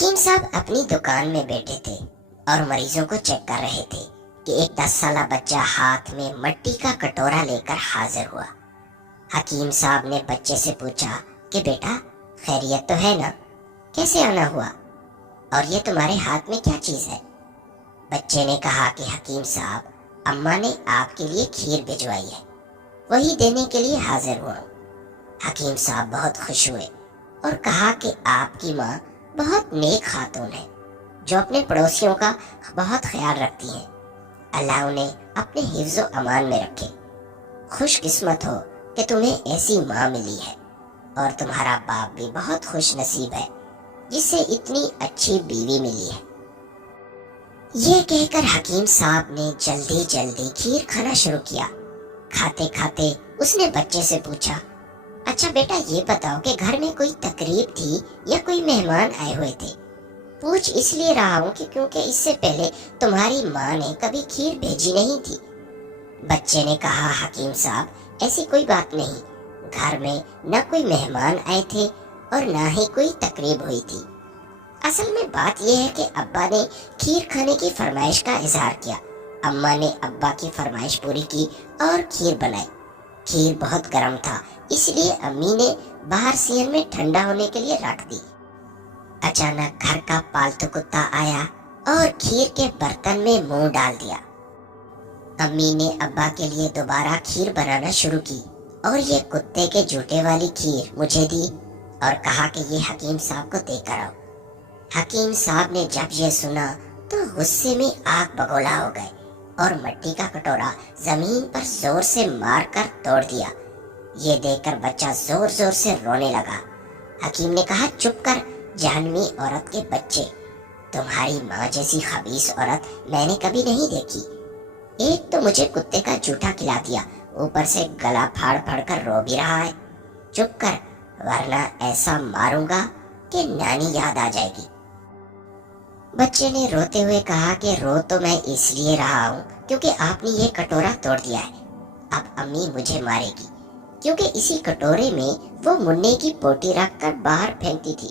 حکیم صاحب اپنی دکان میں بیٹھے تھے اور مریضوں کو چیک کر رہے تھے کہ ایک 10 سالہ بچہ ہاتھ میں مٹی کا کٹورا لے کر حاضر ہوا۔ حکیم صاحب نے بچے سے پوچھا کہ بیٹا خیریت تو ہے نا، کیسے آنا ہوا اور یہ تمہارے ہاتھ میں کیا چیز ہے؟ بچے نے کہا کہ حکیم صاحب اماں نے آپ کے لیے کھیر بھجوائی ہے، وہی دینے کے لیے حاضر ہوا ہوں۔ حکیم صاحب بہت خوش ہوئے اور کہا کہ آپ کی ماں بہت نیک خاتون ہے جو اپنے پڑوسیوں کا بہت خیال رکھتی ہیں، اللہ انہیں اپنے حفظ و امان میں رکھے۔ خوش قسمت ہو کہ تمہیں ایسی ماں ملی ہے اور تمہارا باپ بھی بہت خوش نصیب ہے جس سے اتنی اچھی بیوی ملی ہے۔ یہ کہہ کر حکیم صاحب نے جلدی جلدی کھیر کھانا شروع کیا۔ کھاتے کھاتے اس نے بچے سے پوچھا، اچھا بیٹا یہ بتاؤ کہ گھر میں کوئی تقریب تھی یا کوئی مہمان آئے ہوئے تھے؟ پوچھ اس لیے رہا ہوں کہ کیونکہ اس سے پہلے تمہاری ماں نے کبھی کھیر بھیجی نہیں تھی۔ بچے نے کہا حکیم صاحب ایسی کوئی بات نہیں، گھر میں نہ کوئی مہمان آئے تھے اور نہ ہی کوئی تقریب ہوئی تھی۔ اصل میں بات یہ ہے کہ ابا نے کھیر کھانے کی فرمائش کا اظہار کیا، اماں نے ابا کی فرمائش پوری کی اور کھیر بنائی۔ کھیر بہت گرم تھا اس لیے امی نے باہر سین میں ٹھنڈا ہونے کے لیے رکھ دی۔ اچانک گھر کا پالتو کتا آیا اور کھیر کے برتن میں منہ ڈال دیا۔ امی نے ابا کے لیے دوبارہ کھیر بنانا شروع کی اور یہ کتے کے جوٹے والی کھیر مجھے دی اور کہا کہ یہ حکیم صاحب کو دے کر آؤ۔ حکیم صاحب نے جب یہ سنا تو غصے میں آگ بگولا ہو گئے اور مٹی کا کٹورا زمین پر زور سے مار کر توڑ دیا۔ یہ دیکھ کر بچہ زور زور سے رونے لگا۔ حکیم نے کہا چپ کر جہنمی عورت کے بچے، تمہاری ماں جیسی خبیث عورت میں نے کبھی نہیں دیکھی۔ ایک تو مجھے کتے کا جوٹا کھلا دیا، اوپر سے گلا پھاڑ پھاڑ کر رو بھی رہا ہے۔ چپ کر ورنہ ایسا ماروں گا کہ نانی یاد آ جائے گی۔ بچے نے روتے ہوئے کہا کہ رو تو میں اس لیے رہا ہوں کیونکہ آپ نے یہ کٹورا توڑ دیا ہے، اب امی مجھے مارے گی کیونکہ اسی کٹورے میں وہ منے کی پوٹی رکھ کر باہر پھینکتی تھی۔